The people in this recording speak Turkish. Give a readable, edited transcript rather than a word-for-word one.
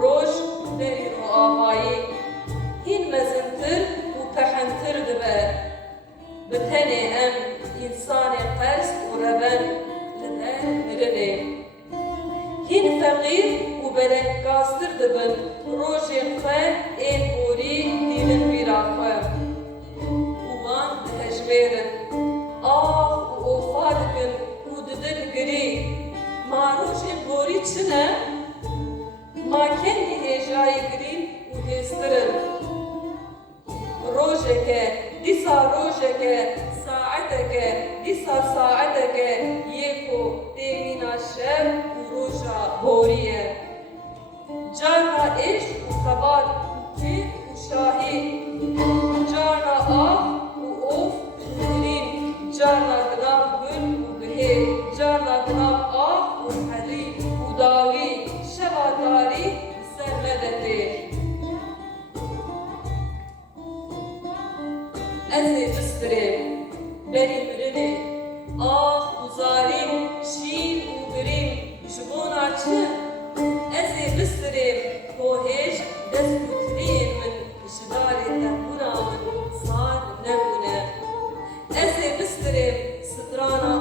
روش درین و آهایی هین مزنتر و پهنتر دبه بتنه ام انسان قرس و ربن لده مرنه هین فقیر و بلک کاستر دبن روش خواه این بوری دیلن بیرا خواه وان دهجویرن آه و اوفادکن و ددل گری ما روش بوری چنه ما kendi hecayı girin u hestirin. Rojeke, disa rojeke, saateke, disa saateke, yeko devina şev u roja horiye. Cana eş u kabar u kir u şahi. Cana ah u of girin. Cana gınav gül u gıhe. Cana gınav ah u hali u davi. Şevadari sermedeti. Ezi bistirim, beni birini. Ah uzarim, şiir uğurim, jibon açı. Ezi bistirim, hoheş deskutliyin min, jidari tebuna min, sar nebune. Ezi bistirim, sıtrana